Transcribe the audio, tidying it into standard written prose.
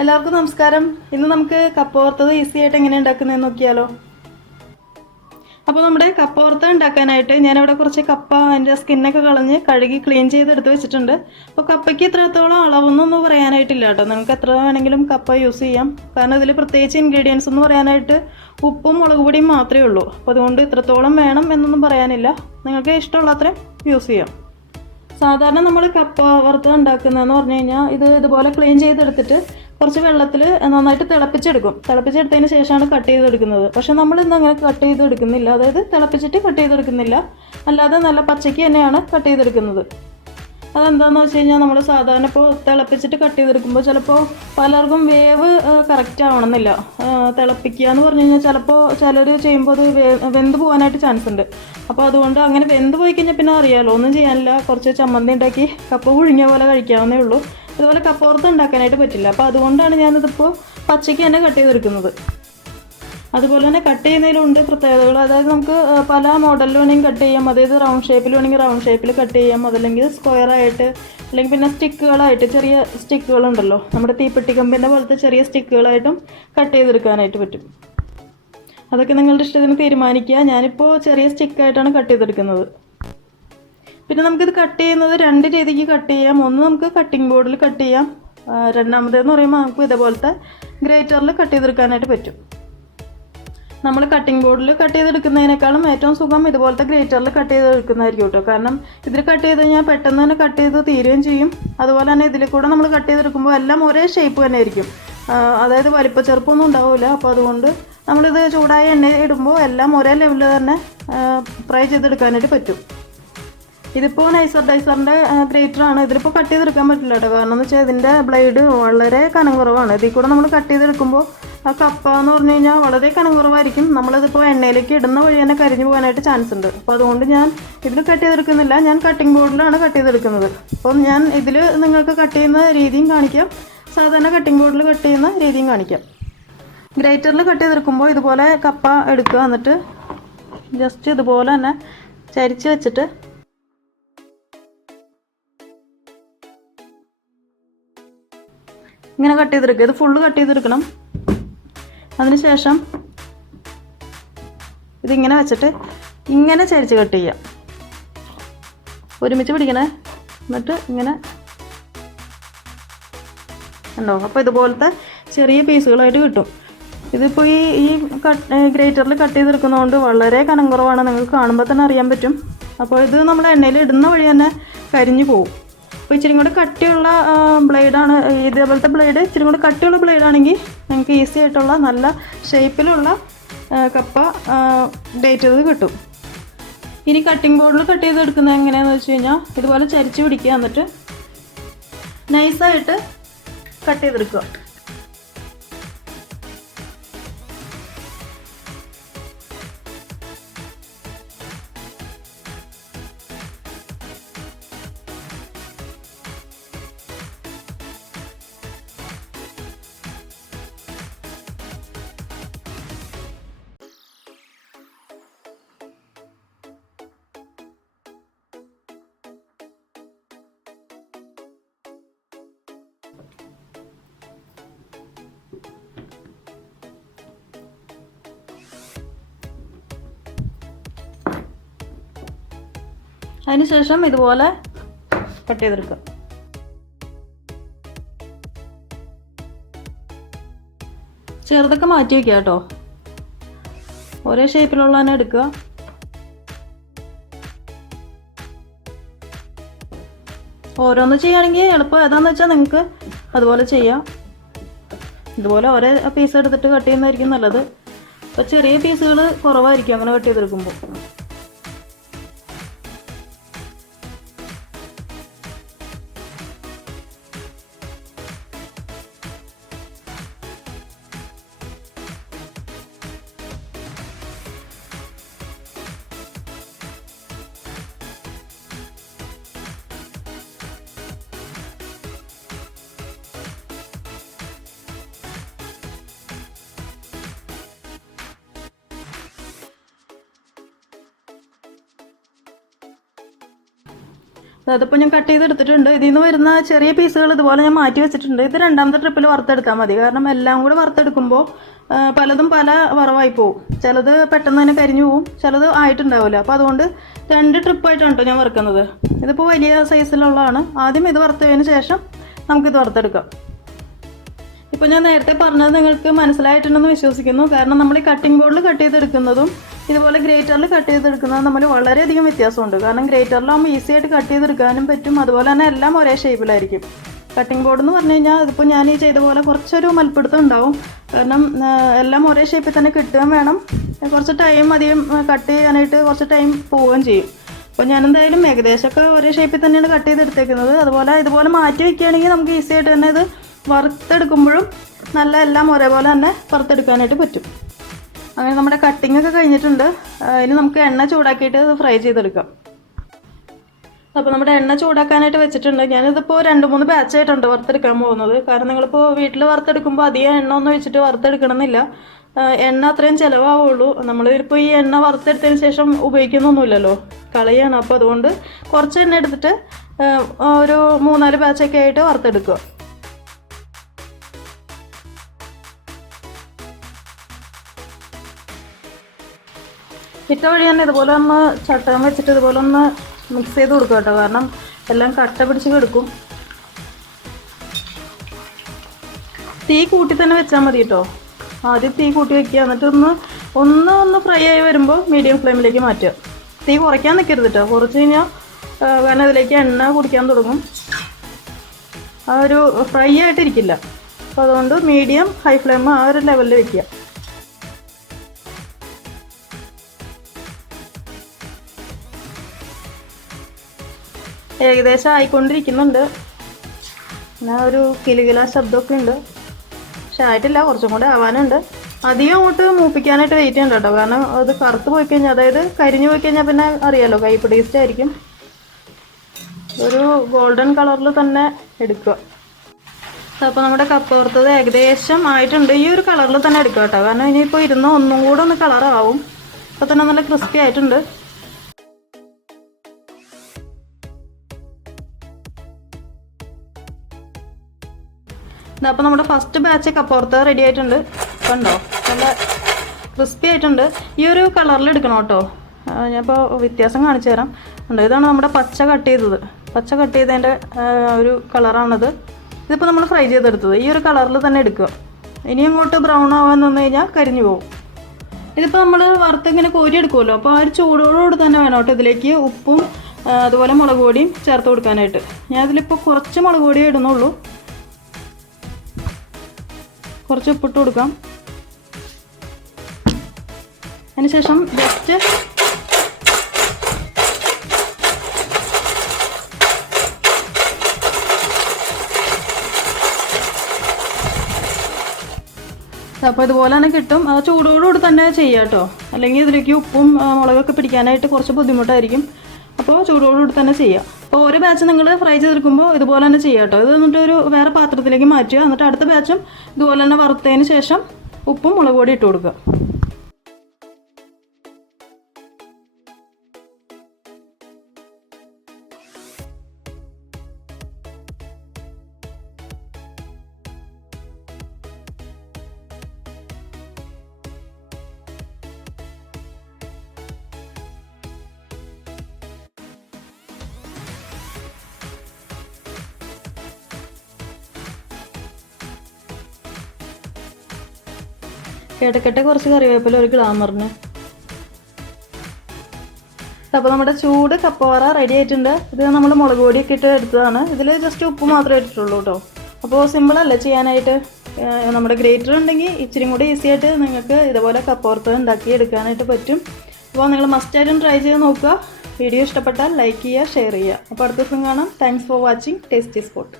എല്ലാവർക്കും നമസ്കാരം. ഇന്ന് നമുക്ക് കപ്പ വറുത്തത് ഈസി ആയിട്ട് എങ്ങനെ ഉണ്ടാക്കുന്നതെന്ന് നോക്കിയാലോ. അപ്പോൾ നമ്മുടെ കപ്പ വറുത്തത് ഉണ്ടാക്കാനായിട്ട് ഞാനിവിടെ കുറച്ച് കപ്പ അതിൻ്റെ സ്കിന്നൊക്കെ കളഞ്ഞ് കഴുകി ക്ലീൻ ചെയ്തെടുത്ത് വെച്ചിട്ടുണ്ട്. അപ്പോൾ കപ്പയ്ക്ക് ഇത്രത്തോളം അളവൊന്നും പറയാനായിട്ടില്ല കേട്ടോ. നിങ്ങൾക്ക് എത്ര വേണമെങ്കിലും കപ്പ യൂസ് ചെയ്യാം. കാരണം ഇതിൽ പ്രത്യേകിച്ച് ഇൻഗ്രീഡിയൻസ് എന്ന് പറയാനായിട്ട് ഉപ്പും മുളക് പൊടിയും മാത്രമേ ഉള്ളൂ. അപ്പോൾ അതുകൊണ്ട് ഇത്രത്തോളം വേണം എന്നൊന്നും പറയാനില്ല. നിങ്ങൾക്ക് ഇഷ്ടമുള്ള അത്രയും യൂസ് ചെയ്യാം. സാധാരണ നമ്മൾ കപ്പ വറുത്തത് ഉണ്ടാക്കുന്നതെന്ന് പറഞ്ഞു കഴിഞ്ഞാൽ ഇതുപോലെ ക്ലീൻ ചെയ്തെടുത്തിട്ട് കുറച്ച് വെള്ളത്തിൽ നന്നായിട്ട് തിളപ്പിച്ചെടുത്തതിന് ശേഷമാണ് കട്ട് ചെയ്തെടുക്കുന്നത്. പക്ഷേ നമ്മളിന്ന് അങ്ങനെ കട്ട് ചെയ്തെടുക്കുന്നില്ല. അതായത് തിളപ്പിച്ചിട്ട് കട്ട് ചെയ്തെടുക്കുന്നില്ല, അല്ലാതെ നല്ല പച്ചയ്ക്ക് തന്നെയാണ് കട്ട് ചെയ്തെടുക്കുന്നത്. അതെന്താണെന്ന് വെച്ച് കഴിഞ്ഞാൽ നമ്മൾ സാധാരണ ഇപ്പോൾ തിളപ്പിച്ചിട്ട് കട്ട് ചെയ്തെടുക്കുമ്പോൾ ചിലപ്പോൾ പലർക്കും വേവ് കറക്റ്റ് ആവണമെന്നില്ല. തിളപ്പിക്കുക എന്ന് പറഞ്ഞു കഴിഞ്ഞാൽ ചിലപ്പോൾ ചിലർ ചെയ്യുമ്പോൾ അത് വെന്ത് പോകാനായിട്ട് ചാൻസ് ഉണ്ട്. അപ്പോൾ അതുകൊണ്ട് അങ്ങനെ വെന്ത് പോയി കഴിഞ്ഞാൽ പിന്നെ അറിയാമല്ലോ, ഒന്നും ചെയ്യാനില്ല, കുറച്ച് ചമ്മന്തി ഉണ്ടാക്കി കപ്പ പുഴുങ്ങിയ പോലെ കഴിക്കാവുന്നേ ഉള്ളൂ. അതുപോലെ കപ്പ വറുത്ത് ഉണ്ടാക്കാനായിട്ട് പറ്റില്ല. അപ്പോൾ അതുകൊണ്ടാണ് ഞാനിതിപ്പോൾ പച്ചയ്ക്ക് തന്നെ കട്ട് ചെയ്തെടുക്കുന്നത്. അതുപോലെ തന്നെ കട്ട് ചെയ്യുന്നതിലുണ്ട് പ്രത്യേകതകൾ. അതായത് നമുക്ക് പല മോഡലിൽ വേണമെങ്കിൽ കട്ട് ചെയ്യാം. അതായത് റൗണ്ട് ഷേപ്പിൽ വേണമെങ്കിൽ റൗണ്ട് ഷേപ്പിൽ കട്ട് ചെയ്യാം. അതല്ലെങ്കിൽ സ്ക്വയറായിട്ട്, അല്ലെങ്കിൽ പിന്നെ സ്റ്റിക്കുകളായിട്ട്, ചെറിയ സ്റ്റിക്കുകളുണ്ടല്ലോ, നമ്മുടെ തീപ്പെട്ടി കമ്പിൻ്റെ പോലത്തെ ചെറിയ സ്റ്റിക്കുകളായിട്ടും കട്ട് ചെയ്തെടുക്കാനായിട്ട് പറ്റും. അതൊക്കെ നിങ്ങളുടെ ഇഷ്ടത്തിന് തീരുമാനിക്കുക. ഞാനിപ്പോൾ ചെറിയ സ്റ്റിക്കായിട്ടാണ് കട്ട് ചെയ്തെടുക്കുന്നത്. പിന്നെ നമുക്കിത് കട്ട് ചെയ്യുന്നത് രണ്ട് രീതിക്ക് കട്ട് ചെയ്യാം. ഒന്ന് നമുക്ക് കട്ടിംഗ് ബോർഡിൽ കട്ട് ചെയ്യാം. രണ്ടാമത്തേന്ന് പറയുമ്പോൾ നമുക്ക് ഇതേപോലത്തെ ഗ്രേറ്ററിൽ കട്ട് ചെയ്തെടുക്കാനായിട്ട് പറ്റും. നമ്മൾ കട്ടിംഗ് ബോർഡിൽ കട്ട് ചെയ്തെടുക്കുന്നതിനേക്കാളും ഏറ്റവും സുഖം ഇതുപോലത്തെ ഗ്രേറ്ററിൽ കട്ട് ചെയ്തെടുക്കുന്നതായിരിക്കും കേട്ടോ. കാരണം ഇതിൽ കട്ട് ചെയ്ത് കഴിഞ്ഞാൽ പെട്ടെന്ന് തന്നെ കട്ട് ചെയ്ത് തീരുകയും ചെയ്യും. അതുപോലെ തന്നെ ഇതിൽ കൂടെ നമ്മൾ കട്ട് ചെയ്തെടുക്കുമ്പോൾ എല്ലാം ഒരേ ഷേപ്പ് തന്നെ ആയിരിക്കും. അതായത് വലിപ്പ ചെറുപ്പമൊന്നും ഉണ്ടാവില്ല. അപ്പോൾ അതുകൊണ്ട് നമ്മളിത് ചൂടായ എണ്ണ ഇടുമ്പോൾ എല്ലാം ഒരേ ലെവലിൽ തന്നെ ഫ്രൈ ചെയ്തെടുക്കാനായിട്ട് പറ്റും. ഇതിപ്പോൾ ഡൈസറിൻ്റെ ഗ്രേറ്ററാണ്. ഇതിലിപ്പോൾ കട്ട് ചെയ്തെടുക്കാൻ പറ്റില്ല കേട്ടോ. കാരണം എന്ന് വെച്ചാൽ ഇതിൻ്റെ ബ്ലേഡ് വളരെ കനം കുറവാണ്. ഇതിൽ കൂടെ നമ്മൾ കട്ട് ചെയ്തെടുക്കുമ്പോൾ ആ കപ്പ എന്ന് പറഞ്ഞു കഴിഞ്ഞാൽ വളരെ കനം കുറവായിരിക്കും. നമ്മളിതിപ്പോൾ എണ്ണയിലേക്ക് ഇടുന്ന വഴി തന്നെ കരിഞ്ഞു പോകാനായിട്ട് ചാൻസ് ഉണ്ട്. അപ്പോൾ അതുകൊണ്ട് ഞാൻ ഇതിൽ കട്ട് ചെയ്തെടുക്കുന്നില്ല. ഞാൻ കട്ടിംഗ് ബോർഡിലാണ് കട്ട് ചെയ്തെടുക്കുന്നത്. അപ്പം ഞാൻ ഇതിൽ നിങ്ങൾക്ക് കട്ട് ചെയ്യുന്ന രീതിയും കാണിക്കാം, സാധാരണ കട്ടിംഗ് ബോർഡിൽ കട്ട് ചെയ്യുന്ന രീതിയും കാണിക്കാം. ഗ്രേറ്ററിൽ കട്ട് ചെയ്തെടുക്കുമ്പോൾ ഇതുപോലെ കപ്പ എടുക്കുക. എന്നിട്ട് ജസ്റ്റ് ഇതുപോലെ തന്നെ ചരിച്ച് വെച്ചിട്ട് ഇങ്ങനെ കട്ട് ചെയ്തെടുക്കുക. ഇത് ഫുള്ള് കട്ട് ചെയ്തെടുക്കണം. അതിനുശേഷം ഇതിങ്ങനെ വെച്ചിട്ട് ഇങ്ങനെ ചരിച്ച് കട്ട് ചെയ്യാം. ഒരുമിച്ച് പിടിക്കണേ. എന്നിട്ട് ഇങ്ങനെ ഉണ്ടോ. അപ്പോൾ ഇതുപോലത്തെ ചെറിയ പീസുകളായിട്ട് കിട്ടും. ഇതിപ്പോൾ ഈ ഗ്രേറ്ററിൽ കട്ട് ചെയ്തെടുക്കുന്നതുകൊണ്ട് വളരെ കനം കുറവാണ്. നിങ്ങൾക്ക് കാണുമ്പോൾ തന്നെ അറിയാൻ പറ്റും. അപ്പോൾ ഇത് നമ്മൾ എണ്ണയിൽ ഇടുന്ന വഴി തന്നെ കരിഞ്ഞു പോകും. അപ്പോൾ ഇച്ചിരി കൂടെ കട്ടിയുള്ള ബ്ലേഡാണ് ഇതേപോലത്തെ ബ്ലേഡ്. ഇച്ചിരി കൂടെ കട്ടിയുള്ള ബ്ലേഡാണെങ്കിൽ നിങ്ങൾക്ക് ഈസി ആയിട്ടുള്ള നല്ല ഷേപ്പിലുള്ള കപ്പ ഡേറ്റ് ചെയ്ത് കിട്ടും. ഇനി കട്ടിംഗ് ബോർഡിൽ കട്ട് ചെയ്തെടുക്കുന്നത് എങ്ങനെയാണെന്ന് വെച്ച് കഴിഞ്ഞാൽ ഇതുപോലെ ചരിച്ച് പിടിക്കുക. എന്നിട്ട് നൈസായിട്ട് കട്ട് ചെയ്തെടുക്കുക. അതിനുശേഷം ഇതുപോലെ കട്ട് ചെയ്തെടുക്കുക. ചെറുതൊക്കെ മാറ്റി വയ്ക്കുക കേട്ടോ. ഒരേ ഷേപ്പിലുള്ള തന്നെ എടുക്കുക. ഓരോന്ന് ചെയ്യുകയാണെങ്കിൽ എളുപ്പം ഏതാണെന്ന് വെച്ചാൽ നിങ്ങൾക്ക് അതുപോലെ ചെയ്യാം. ഇതുപോലെ ഒരേ പീസ് എടുത്തിട്ട് കട്ട് ചെയ്യുന്നതായിരിക്കും നല്ലത്. അപ്പോൾ ചെറിയ പീസുകൾ കുറവായിരിക്കും അങ്ങനെ കട്ട് ചെയ്തെടുക്കുമ്പോൾ. അതിപ്പോൾ ഞാൻ കട്ട് ചെയ്തെടുത്തിട്ടുണ്ട്. ഇതിൽ നിന്ന് വരുന്ന ചെറിയ പീസുകൾ ഇതുപോലെ ഞാൻ മാറ്റി വെച്ചിട്ടുണ്ട്. ഇത് രണ്ടാമത്തെ ട്രിപ്പിൽ വറുത്തെടുത്താൽ മതി. കാരണം എല്ലാം കൂടെ വറുത്തെടുക്കുമ്പോൾ പലതും പല വറവായി പോവും. ചിലത് പെട്ടെന്ന് തന്നെ കരിഞ്ഞു പോവും, ചിലത് ആയിട്ടുണ്ടാവില്ല. അപ്പോൾ അതുകൊണ്ട് 2 ട്രിപ്പായിട്ടാണ് കേട്ടോ ഞാൻ വറുക്കുന്നത്. ഇതിപ്പോൾ വലിയ സൈസിലുള്ളതാണ്. ആദ്യം ഇത് വറുത്തതിന് ശേഷം നമുക്കിത് വറുത്തെടുക്കാം. ഇപ്പോൾ ഞാൻ നേരത്തെ പറഞ്ഞത് നിങ്ങൾക്ക് മനസ്സിലായിട്ടുണ്ടെന്ന് വിശ്വസിക്കുന്നു. കാരണം നമ്മൾ ഈ കട്ടിംഗ് ബോർഡിൽ കട്ട് ചെയ്തെടുക്കുന്നതും ഇതുപോലെ ഗ്രേറ്ററിൽ കട്ട് ചെയ്തെടുക്കുന്നതും തമ്മിൽ വളരെയധികം വ്യത്യാസമുണ്ട്. കാരണം ഗ്രേറ്ററിലാകുമ്പോൾ ഈസി ആയിട്ട് കട്ട് ചെയ്തെടുക്കാനും പറ്റും. അതുപോലെ തന്നെ എല്ലാം ഒരേ ഷേപ്പിലായിരിക്കും. കട്ടിംഗ് ബോർഡ് എന്ന് പറഞ്ഞു കഴിഞ്ഞാൽ ഇതിപ്പോൾ ഞാൻ ഈ ചെയ്ത പോലെ കുറച്ചൊരു മൽപ്പിടുത്തം ഉണ്ടാവും. കാരണം എല്ലാം ഒരേ ഷേപ്പിൽ തന്നെ കിട്ടുകയും വേണം. കുറച്ച് ടൈം അധികം കട്ട് ചെയ്യാനായിട്ട് കുറച്ച് ടൈം പോവുകയും ചെയ്യും. അപ്പോൾ ഞാനെന്തായാലും ഏകദേശമൊക്കെ ഒരേ ഷേപ്പിൽ തന്നെയാണ് കട്ട് ചെയ്തെടുത്തേക്കുന്നത്. അതുപോലെ ഇതുപോലെ മാറ്റി വയ്ക്കുകയാണെങ്കിൽ നമുക്ക് ഈസി ആയിട്ട് തന്നെ ഇത് വറുത്തെടുക്കുമ്പോഴും നല്ല എല്ലാം ഒരേപോലെ തന്നെ വറുത്തെടുക്കാനായിട്ട് പറ്റും. അങ്ങനെ നമ്മുടെ കട്ടിംഗ് ഒക്കെ കഴിഞ്ഞിട്ടുണ്ട്. ഇനി നമുക്ക് എണ്ണ ചൂടാക്കിയിട്ട് ഇത് ഫ്രൈ ചെയ്തെടുക്കാം. അപ്പോൾ നമ്മുടെ എണ്ണ ചൂടാക്കാനായിട്ട് വെച്ചിട്ടുണ്ട്. ഞാനിതിപ്പോൾ 2-3 ബാച്ചായിട്ടുണ്ട് വറുത്തെടുക്കാൻ പോകുന്നത്. കാരണം നിങ്ങളിപ്പോൾ വീട്ടിൽ വറുത്തെടുക്കുമ്പോൾ അധികം എണ്ണ ഒന്നും വെച്ചിട്ട് വറുത്തെടുക്കണമെന്നില്ല. എണ്ണ അത്രയും ചിലവാവുള്ളൂ. നമ്മളിപ്പോൾ ഈ എണ്ണ വറുത്തെടുത്തതിന് ശേഷം ഉപയോഗിക്കുന്നൊന്നുമില്ലല്ലോ, കളയാണ്. അപ്പോൾ അതുകൊണ്ട് കുറച്ച് എണ്ണ എടുത്തിട്ട് ഒരു 3-4 ബാച്ചൊക്കെ ആയിട്ട് വറുത്തെടുക്കുക. ഇട്ട വഴി തന്നെ ഇതുപോലെ ഒന്ന് ചട്ടകം വെച്ചിട്ട് ഇതുപോലെ ഒന്ന് മിക്സ് ചെയ്ത് കൊടുക്കുക കേട്ടോ. കാരണം എല്ലാം കട്ട പിടിച്ച് കിടക്കും. തീ കൂട്ടി തന്നെ വെച്ചാൽ മതി കേട്ടോ. ആദ്യം തീ കൂട്ടി വെക്കുക, എന്നിട്ട് ഒന്ന് ഫ്രൈ ആയി വരുമ്പോൾ മീഡിയം ഫ്ലെയിമിലേക്ക് മാറ്റുക. തീ കുറയ്ക്കാൻ നിൽക്കരുത് കേട്ടോ. കുറച്ച് കഴിഞ്ഞാൽ കാരണം ഇതിലേക്ക് എണ്ണ കുടിക്കാൻ തുടങ്ങും. ആ ഒരു ഫ്രൈ ആയിട്ടിരിക്കില്ല. അപ്പോൾ അതുകൊണ്ട് മീഡിയം ഹൈ ഫ്ലെയിം ആ ഒരു ലെവലിൽ വെക്കുക. ഏകദേശം ആയിക്കൊണ്ടിരിക്കുന്നുണ്ട്. പിന്നെ ഒരു കിലുകില ശബ്ദമൊക്കെ ഉണ്ട്. പക്ഷെ ആയിട്ടില്ല, കുറച്ചും കൂടെ ആവാനുണ്ട്. അധികം അങ്ങോട്ട് മൂപ്പിക്കാനായിട്ട് വെയിറ്റ് ചെയ്യണ്ട കേട്ടോ. കാരണം അത് കറുത്ത് പോയി കഴിഞ്ഞാൽ, അതായത് കരിഞ്ഞു പോയി കഴിഞ്ഞാൽ പിന്നെ അറിയാലോ കൈപ്പ് ടേസ്റ്റ് ആയിരിക്കും. ഒരു ഗോൾഡൻ കളറിൽ തന്നെ എടുക്കുക. അപ്പോൾ നമ്മുടെ കപ്പ വറുത്തത് ഏകദേശം ആയിട്ടുണ്ട്. ഈ ഒരു കളറിൽ തന്നെ എടുക്കുക കേട്ടോ. കാരണം ഇനിയിപ്പോൾ ഒന്നും കൂടെ ഒന്ന് കളറാവും. ഇപ്പോൾ തന്നെ നല്ല ക്രിസ്പി ആയിട്ടുണ്ട്. അപ്പോൾ നമ്മുടെ ഫസ്റ്റ് ബാച്ച് കപ്പ വറുത്തത് റെഡി ആയിട്ടുണ്ട്. കണ്ടോ, നല്ല ക്രിസ്പി ആയിട്ടുണ്ട്. ഈ ഒരു കളറിൽ എടുക്കണം കേട്ടോ. ഞാനിപ്പോൾ വ്യത്യാസം കാണിച്ചു തരാം. ഉണ്ട്, ഇതാണ് നമ്മുടെ പച്ച കട്ട് ചെയ്തതിൻ്റെ ഒരു കളറാണത്. ഇതിപ്പോൾ നമ്മൾ ഫ്രൈ ചെയ്തെടുത്തത് ഈ ഒരു കളറിൽ തന്നെ എടുക്കുക. ഇനി അങ്ങോട്ട് ബ്രൗൺ ആവാൻ നിന്ന് കഴിഞ്ഞാൽ കരിഞ്ഞു പോകും. ഇതിപ്പോൾ നമ്മൾ വറുത്തിങ്ങനെ കോരി എടുക്കുമല്ലോ. അപ്പോൾ ആ ഒരു ചൂടോടുകൂടി തന്നെ വേണം കേട്ടോ ഇതിലേക്ക് ഉപ്പും അതുപോലെ മുളക് പൊടിയും ചേർത്ത് കൊടുക്കാനായിട്ട്. ഞാൻ ഇതിലിപ്പോൾ കുറച്ച് മുളക് പൊടിയേ ഇടുന്നുള്ളൂ. കുറച്ച് ഉപ്പിട്ട് കൊടുക്കാം. അതിനുശേഷം ജസ്റ്റ് അപ്പോൾ ഇതുപോലെ തന്നെ കിട്ടും. ചൂടോടുകൂടി തന്നെ ചെയ്യാം കേട്ടോ. അല്ലെങ്കിൽ ഇതിലേക്ക് ഉപ്പും മുളകൊക്കെ പിടിക്കാനായിട്ട് കുറച്ച് ബുദ്ധിമുട്ടായിരിക്കും. അപ്പോൾ ചൂടോടുകൂടി തന്നെ ചെയ്യാം. അപ്പോൾ ഒരു ബാച്ച് നിങ്ങൾ ഫ്രൈ ചെയ്തെടുക്കുമ്പോൾ ഇതുപോലെ തന്നെ ചെയ്യാം കേട്ടോ. ഇത് എന്നിട്ട് ഒരു വേറെ പാത്രത്തിലേക്ക് മാറ്റുക. എന്നിട്ട് അടുത്ത ബാച്ചും ഇതുപോലെ തന്നെ വറുത്തതിന് ശേഷം ഉപ്പും മുളക് പൊടി ഇട്ട് കൊടുക്കുക. ഇടയ്ക്കിട്ട് കുറച്ച് കറിവേപ്പില ഒരു ഗ്ലാമറിന്. അപ്പോൾ നമ്മുടെ ചൂട് കപ്പവറ റെഡി ആയിട്ടുണ്ട്. ഇത് നമ്മൾ മുളക് പൊടിയൊക്കെ ഇട്ട് എടുത്തതാണ്. ഇതിൽ ജസ്റ്റ് ഉപ്പ് മാത്രമേ ഇട്ടിട്ടുള്ളൂ കേട്ടോ. അപ്പോൾ സിമ്പിളല്ലേ ചെയ്യാനായിട്ട്. നമ്മുടെ ഗ്രേറ്റർ ഉണ്ടെങ്കിൽ ഇച്ചിരി കൂടി ഈസി ആയിട്ട് നിങ്ങൾക്ക് ഇതുപോലെ കപ്പവറുത്തത് ഉണ്ടാക്കി എടുക്കാനായിട്ട് പറ്റും. അപ്പോൾ നിങ്ങൾ മസ്റ്റായിട്ടും ട്രൈ ചെയ്ത് നോക്കുക. വീഡിയോ ഇഷ്ടപ്പെട്ടാൽ ലൈക്ക് ചെയ്യുക, ഷെയർ ചെയ്യുക. അപ്പോൾ അടുത്ത ദിവസം കാണാം. Thanks for watching tasty spot.